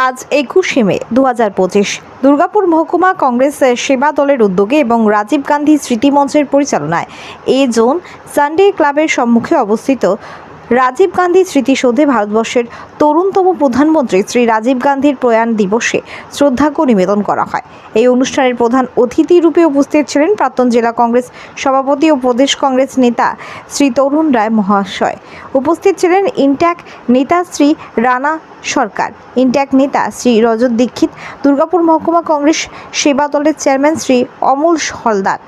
আজ একুশে মে দু হাজার পঁচিশ। দুর্গাপুর মহকুমা কংগ্রেস সেবা দলের উদ্যোগে এবং রাজীব গান্ধী স্মৃতি মঞ্চের পরিচালনায় এ জোন সানডে ক্লাবের সম্মুখে অবস্থিত রাজীব গান্ধী স্মৃতিসৌধে ভারতবর্ষের তরুণতম প্রধানমন্ত্রী শ্রী রাজীব গান্ধীর প্রয়াণ দিবসে শ্রদ্ধার্ঘ্য নিবেদন করা হয়। এই অনুষ্ঠানের প্রধান অতিথি রূপে উপস্থিত ছিলেন প্রাক্তন জেলা কংগ্রেস সভাপতি ও প্রদেশ কংগ্রেস নেতা শ্রী তরুণ রায় মহাশয়। উপস্থিত ছিলেন ইনট্যাক নেতা শ্রী রানা সরকার, ইনট্যাক নেতা শ্রী রজত দীক্ষিত, দুর্গাপুর মহকুমা কংগ্রেস সেবা দলের চেয়ারম্যান শ্রী অমল হলদার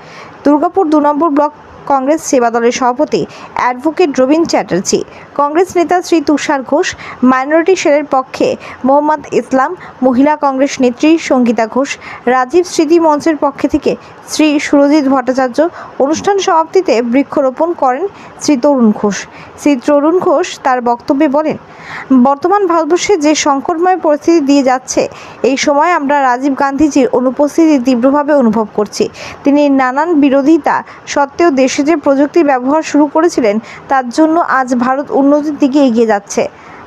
দুর্গাপুর দু নম্বর ব্লক কংগ্রেস সেবা দলের সভাপতি অ্যাডভোকেট রবীন চ্যাটার্জি। কংগ্রেস নেতা শ্রী তুষার ঘোষ, মাইনরিটি সেলের পক্ষে মোহাম্মদ ইসলাম, মহিলা কংগ্রেস নেত্রী সঙ্গীতা ঘোষ, রাজীব স্মৃতি মঞ্চের পক্ষে থেকে শ্রী সুরজিৎ ভট্টাচার্য অনুষ্ঠান সমাপ্তিতে বৃক্ষরোপণ করেন শ্রী তরুণ ঘোষ। শ্রী তরুণ ঘোষ তার বক্তব্যে বলেন, বর্তমান ভারতবর্ষে যে সংকটময় পরিস্থিতি দিয়ে যাচ্ছে, এই সময় আমরা রাজীব গান্ধীজির অনুপস্থিতি তীব্রভাবে অনুভব করছি। তিনি নানান বিরোধিতা সত্ত্বেও দেশে যে প্রযুক্তির ব্যবহার শুরু করেছিলেন, তার জন্য আজ ভারত উন্নতির দিকে এগিয়ে যাচ্ছে।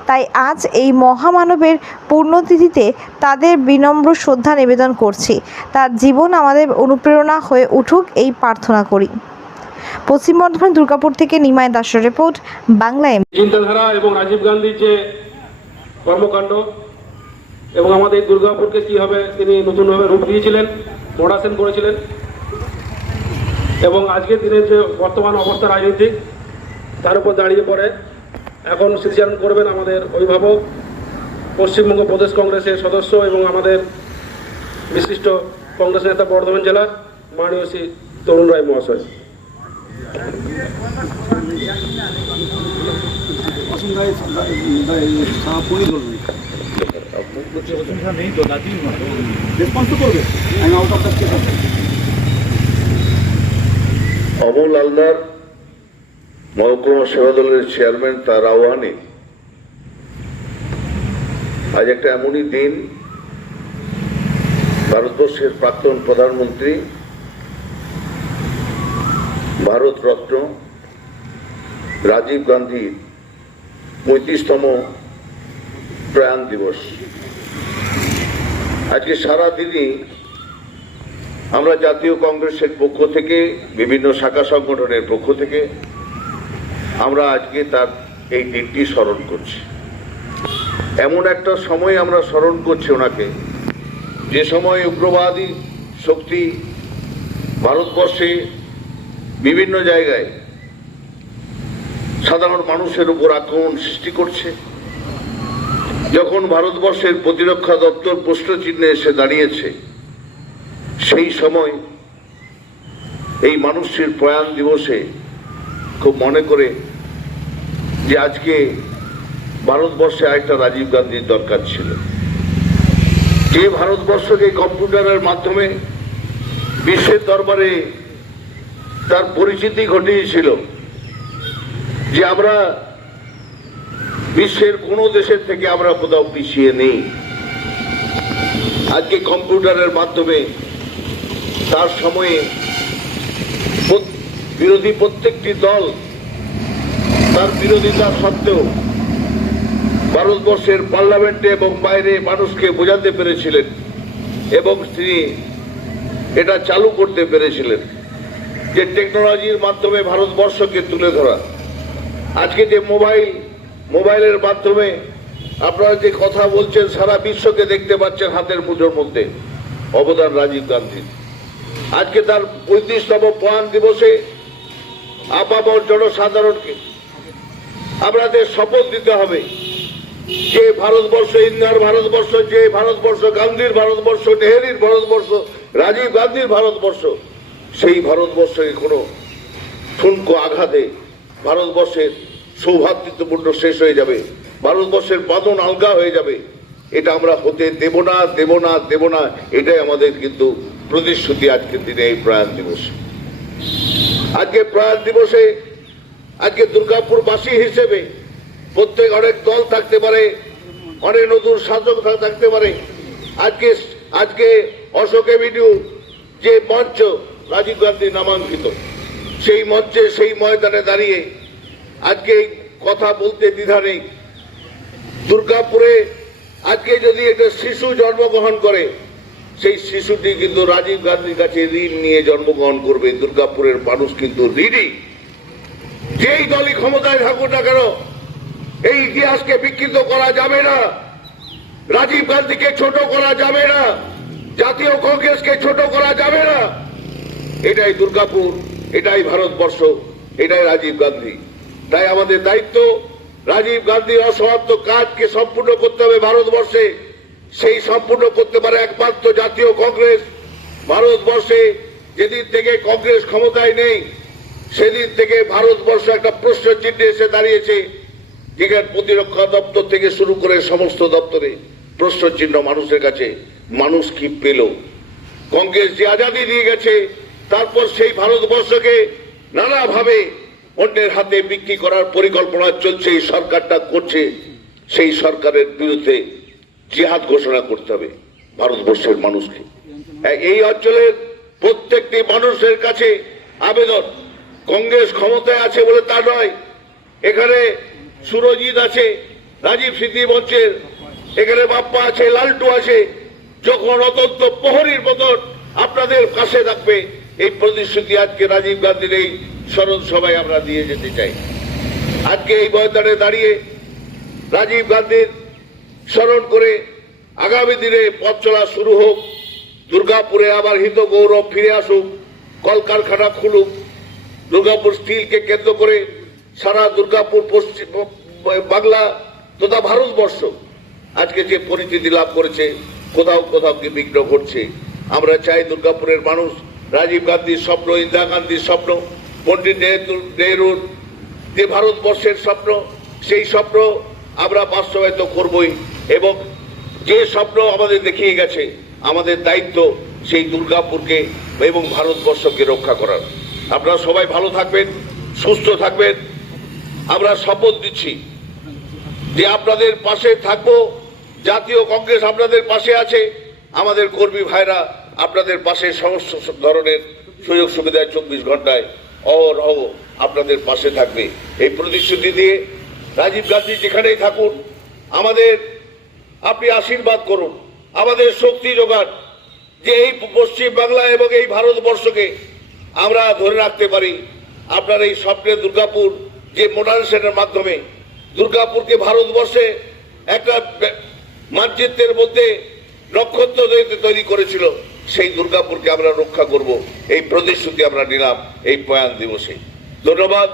তাই আজ এই মহামানবের পূর্ণতিথিতে তাদের বিনম্র শ্রদ্ধা নিবেদন করছি। তার জীবন আমাদের অনুপ্রেরণা হয়ে উঠুক এই প্রার্থনা করি। পশ্চিম বর্ধমান দুর্গাপুর থেকে নিমায় দাসের রিপোর্ট, বাংলা চিন্তাধারা এবং রাজীব গান্ধীর যে কর্মকাণ্ড এবং আমাদের দুর্গাপুরকে কীভাবে তিনি নতুনভাবে রূপ দিয়েছিলেন মডার্ন করেছিলেন এবং আজকের দিনের যে বর্তমান অবস্থা রাজনৈতিক, তার উপর দাঁড়িয়ে পড়ে এখন স্মৃতিচারণ করবেন আমাদের অভিভাবক পশ্চিমবঙ্গ প্রদেশ কংগ্রেসের সদস্য এবং আমাদের বিশিষ্ট কংগ্রেস নেতা বর্ধমান জেলার মাননীয় শ্রী তরুণ রায় মহাশয়। অমল আলদার মহকুমা সেবা দলের চেয়ারম্যান তার আহ্বানে আজ একটা এমনই দিন ভারতবর্ষের প্রাক্তন প্রধানমন্ত্রী ভারত রত্ন রাজীব গান্ধীর পঁয়ত্রিশতম প্রয়াণ দিবস। আজকে সারা দিনই আমরা জাতীয় কংগ্রেসের পক্ষ থেকে, বিভিন্ন শাখা সংগঠনের পক্ষ থেকে আমরা আজকে তার এই দিনটি স্মরণ করছি। এমন একটা সময় আমরা স্মরণ করছি ওনাকে। যে সময় উগ্রবাদী শক্তি ভারতবর্ষে বিভিন্ন জায়গায় সাধারণ মানুষের উপর আক্রমণ সৃষ্টি করছে। যখন ভারতবর্ষের প্রতিরক্ষা দপ্তর প্রশ্নচিহ্নে এসে দাঁড়িয়েছে, সেই সময় এই মানুষটির প্রয়াণ দিবসে খুব মনে করে যে আজকে ভারতবর্ষে আরেকটা রাজীব গান্ধীর দরকার ছিল। যে ভারতবর্ষকে কম্পিউটারের মাধ্যমে বিশ্বের দরবারে তার পরিচিতি ঘটিয়েছিল যে আমরা বিশ্বের কোনো দেশের থেকে আমরা কোথাও পিছিয়ে নেই। আজকে কম্পিউটারের মাধ্যমে তার সময়ে বিরোধী প্রত্যেকটি দল তার বিরোধিতা সত্ত্বেও ভারতবর্ষের পার্লামেন্টে এবং বাইরে মানুষকে বোঝাতে পেরেছিলেন এবং তিনি এটা চালু করতে পেরেছিলেন যে টেকনোলজির মাধ্যমে ভারতবর্ষকে তুলে ধরা। আজকে যে মোবাইল, মোবাইলের মাধ্যমে আপনারা যে কথা বলছেন, সারা বিশ্বকে দেখতে পাচ্ছেন হাতের মুঠোর মধ্যে অবদান রাজীব গান্ধীর। আজকে তার পঁয়ত্রিশতম প্রয়াণ দিবসে আপামর জনসাধারণকে আপনাদের শপথ দিতে হবে। যে ভারতবর্ষ ইন্দিরার ভারতবর্ষ, যে ভারতবর্ষ গান্ধীর ভারতবর্ষ, নেহেরির ভারতবর্ষ, রাজীব গান্ধীর ভারতবর্ষ, সেই ভারতবর্ষকে কোনো ঠুনকো আঘাতে ভারতবর্ষের সৌভাতৃত্বপূর্ণ শেষ হয়ে যাবে। ভারতবর্ষের বাঁধন আলগা হয়ে যাবে। এটা আমরা হতে দেব না দেব না দেব না, এটাই আমাদের কিন্তু প্রতিশ্রুতি আজকের দিনে এই প্রয়াণ দিবস। আজকে প্রয়াণ দিবসে, আজকে দুর্গাপুরবাসী হিসেবে প্রত্যেক অনেক দল থাকতে পারে, অনেক নতুন শাসক থাকতে পারে। আজকে আজকে অশোক এভিনিউ যে মঞ্চ রাজীব গান্ধী নামাঙ্কিত, সেই মঞ্চে, সেই ময়দানে দাঁড়িয়ে আজকে কথা বলতে দ্বিধা নেই। দুর্গাপুরে আজকে যদি একটা শিশু জন্মগ্রহণ করে সেই শিশুটি কিন্তু রাজীব গান্ধীর কাছে ঋণ নিয়ে জন্মগ্রহণ করবে। দুর্গাপুরের মানুষ কিন্তু ঋণই যেই দলই ক্ষমতায় থাকুক না কেন, এই ইতিহাসকে বিকৃত করা যাবে না। রাজীব গান্ধীকে ছোট করা যাবে না। জাতীয় কংগ্রেসকে ছোট করা যাবে না। এটাই দুর্গাপুর, এটাই ভারতবর্ষ, এটাই রাজীব গান্ধী। তাই আমাদের দায়িত্ব, রাজীব গান্ধীর অসমাপ্ত কাজকে সম্পূর্ণ করতে হবে ভারতবর্ষে। সেই সম্পূর্ণ করতে পারে একমাত্র জাতীয় কংগ্রেস। ভারতবর্ষে যেদিন থেকে কংগ্রেস ক্ষমতায় নেই, সেদিন থেকে ভারতবর্ষ একটা প্রশ্ন চিহ্নে এসে দাঁড়িয়েছে। যেখানে প্রতিরক্ষা দপ্তর থেকে শুরু করে সমস্ত দপ্তরে প্রশ্ন চিহ্ন মানুষের কাছে। মানুষ কি পেল? কংগ্রেস যে আজাদি দিয়ে গেছে, তারপর সেই ভারতবর্ষকে নানাভাবে অন্যের হাতে বিক্রি করার পরিকল্পনা চলছে, এই সরকারটা করছে। সেই সরকারের বিরুদ্ধে জিহাদ ঘোষণা করতে হবে ভারতবর্ষের মানুষকে। এই অঞ্চলের প্রত্যেকটি মানুষের কাছে আবেদন, কংগ্রেস ক্ষমতায় আছে বলে তা নয়। এখানে সুরজিৎ আছে, রাজীব স্মৃতি মঞ্চের, এখানে বাপ্পা আছে, লালটু আছে, যখন অতন্ত প্রহরীর মতন আপনাদের কাছে থাকবে, এই প্রতিশ্রুতি আজকে রাজীব গান্ধীর এই স্মরণ সভায় আমরা দিয়ে যেতে চাই। আজকে এই ময়দানে দাঁড়িয়ে রাজীব গান্ধীর স্মরণ করে আগামী দিনে পথ চলা শুরু হোক, দুর্গাপুরে আবার হিত গৌরব ফিরে আসুক, কলকারখানা খুলুক, দুর্গাপুর স্টিলকে কেন্দ্র করে সারা দুর্গাপুর পশ্চিম, বাংলা তথা ভারতবর্ষ আজকে যে পরিচিতি লাভ করেছে, কোথাও কোথাও কি বিঘ্ন ঘটছে। আমরা চাই দুর্গাপুরের মানুষ, রাজীব গান্ধীর স্বপ্ন, ইন্দিরা গান্ধীর স্বপ্ন, পণ্ডিত নেহরু, নেহরুর যে ভারতবর্ষের স্বপ্ন, সেই স্বপ্ন আমরা বাস্তবায়িত করবই। এবং যে স্বপ্ন আমাদের দেখিয়ে গেছে, আমাদের দায়িত্ব সেই দুর্গাপুরকে এবং ভারতবর্ষকে রক্ষা করার। আপনারা সবাই ভালো থাকবেন, সুস্থ থাকবেন। আমরা শপথ দিচ্ছি যে আপনাদের পাশে থাকব। জাতীয় কংগ্রেস আপনাদের পাশে আছে। আমাদের কর্মী ভাইরা আপনাদের পাশে সমস্ত ধরনের সুযোগ সুবিধায় চব্বিশ ঘন্টায় অহরহ আপনাদের পাশে থাকবে। এই প্রতিশ্রুতি দিয়ে রাজীব গান্ধী যেখানেই থাকুন, আমাদের আপনি আশীর্বাদ করুন। আমাদের শক্তি যোগান, যে এই পশ্চিম বাংলা এবং এই ভারতবর্ষকে আমরা ধরে রাখতে পারি। আপনার এই স্বপ্নের দুর্গাপুর যে মডার্নেশনের মাধ্যমে দুর্গাপুরকে ভারতবর্ষে একটা মানচিত্রের মধ্যে নক্ষত্র তৈরি করেছিল, সেই দুর্গাপুরকে আমরা রক্ষা করব। এই প্রতিশ্রুতি আমরা নিলাম এই প্রয়াণ দিবসে। ধন্যবাদ,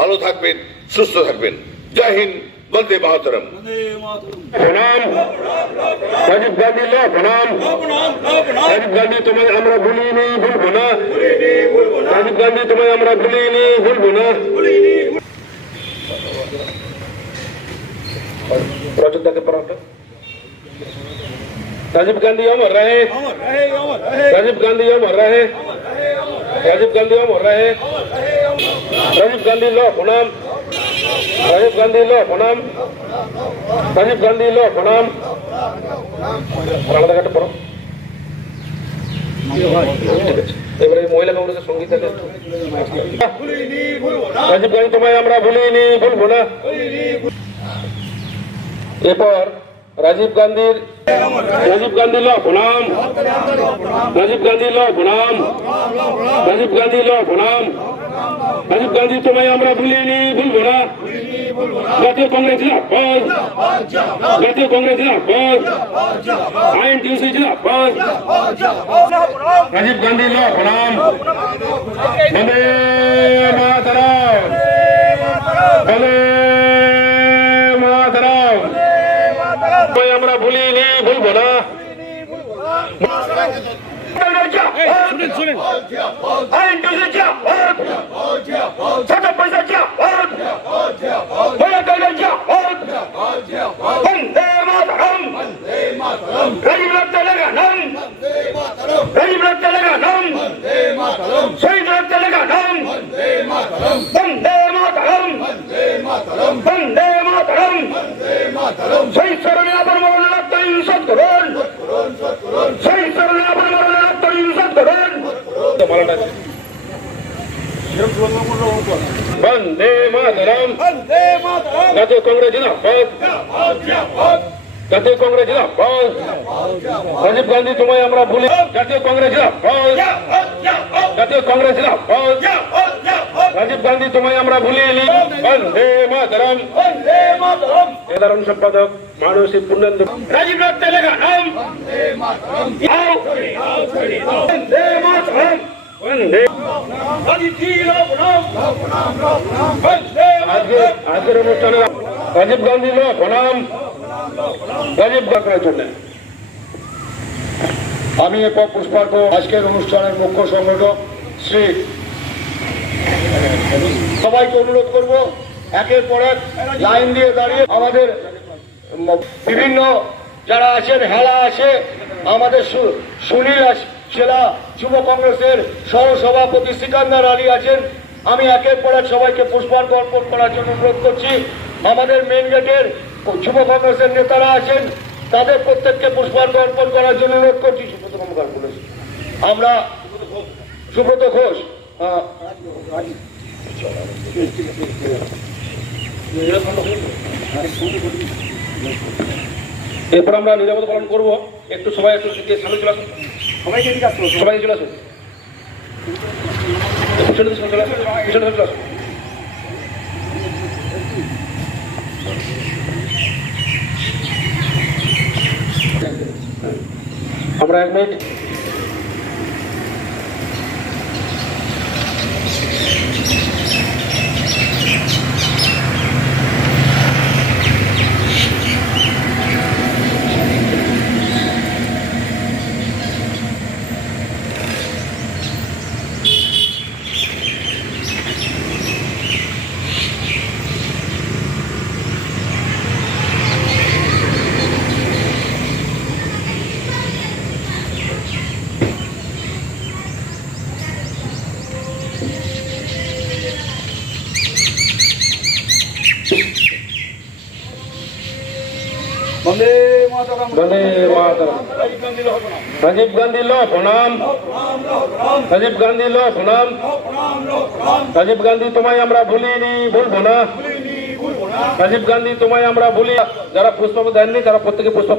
ভালো থাকবেন, সুস্থ থাকবেন। জয় হিন্দ। বন্দে মাতরম প্রণাম রাজীব গান্ধী ল প্রণাম রাজীব গান্ধী তোমায় আমরা ভুলিনি ভুলবো না রাজীব গান্ধী তোমায় আমরা ভুলিনি ভুলবো না প্রচুরটাকে পড়াটা राजीव गांधी अमर रहे राजीव गांधी अमर रहे राजीव गांधी अमर रहे राजीव गांधी लो प्रणाम রাজীব গান্ধী ল প্রণাম। রাজীব গান্ধী ল প্রণাম। আলাদা কাটে রাজীব গান্ধী, তোমায় আমরা ভুলিনি, ভুলবো না। এরপর রাজীব গান্ধীর রাজীব গান্ধী ল প্রণাম। রাজীব গান্ধী ল প্রণাম। রাজীব গান্ধী ল প্রণাম। রাজীব গান্ধী তোমায় আমরা ভুলিনি ভুলবো না জাতীয় কংগ্রেস জিন্দাবাদ জাতীয় কংগ্রেস জিন্দাবাদ আইএনটিউসি জিন্দাবাদ রাজীব গান্ধী ল প্রণাম বন্দে মাতরম বন্দে মাতরম তোমায় আমরা ভুলিনি ভুলবো না শুনেন শুনেন আইএনটিউসি জিন্দাবাদ ছোট পয়সা জিন্দাবাদ বড় দল জিন্দাবাদ বন্দে মাতরম রাজীব রক্ত লাগালাম রাজীব রক্ত লাগালাম শহীদ রক্ত লাগালাম বন্দে মাতরম বন্দে মাতরম শহীদ স্মরণে আবার মরণ রক্ত ইনসাদ করুন শহীদ স্মরণে আবার মরণ রক্ত ইনসাদ করুন বন্দে মাতরম জাতীয় কংগ্রেস জিন্দাবাদ। জাতীয় কংগ্রেস জিন্দাবাদ। রাজীব গান্ধী, তোমায় আমরা ভুলি। জাতীয় কংগ্রেস জিন্দাবাদ। জাতীয় কংগ্রেস জিন্দাবাদ। রাজীব গান্ধী, তোমায় আমরা ভুলিনি বন্দে মাতরম। সাধারণ সম্পাদক, মানসী পূর্ণেন্দু। রাজীব রক্তে লেখা নাম। বন্দে মাতরম। বন্দে আজকে আজকের অনুষ্ঠানে রাজীব গান্ধী প্রণাম রাজীব জন্য আমি এরপর পুষ্পার্ঘ, আজকের অনুষ্ঠানের মুখ্য সংগঠক শ্রী সবাইকে অনুরোধ করব, একের পর এক লাইন দিয়ে দাঁড়িয়ে আমাদের বিভিন্ন যারা আছেন, হেলা আছে, আমাদের সুনীল আস- জেলা যুব কংগ্রেসের সহ সভাপতি সিকান্দার আলী আছেন। আমি একের পর এক সবাইকে পুষ্পার্ঘ অর্পণ করার জন্য অনুরোধ করছি। আমাদের মেন গেটের যুব কংগ্রেসের নেতারা আছেন তাদের প্রত্যেককে পুষ্পার্ঘ অর্পণ করার জন্য অনুরোধ করছি। সুব্রত কর্মকার বলেছি আমরা সুব্রত ঘোষ আহ, এরপর আমরা নিরাপদ পালন করব। একটু সবাই একটু সামনে চলে সবাইকে চলে আসুন সবাই চলে আসুন পিছনে চলে আসুন পিছনে চলে আমরা এক মিনিট বন্দে মাতরম। রাজীব গান্ধী লো প্রণাম। রাজীব গান্ধী লো প্রণাম। রাজীব গান্ধী তোমায় আমরা ভুলিনি ভুলবো না। রাজীব গান্ধী তোমায় আমরা ভুলি যারা পুষ্প দেননি তারা প্রত্যেকে পুষ্প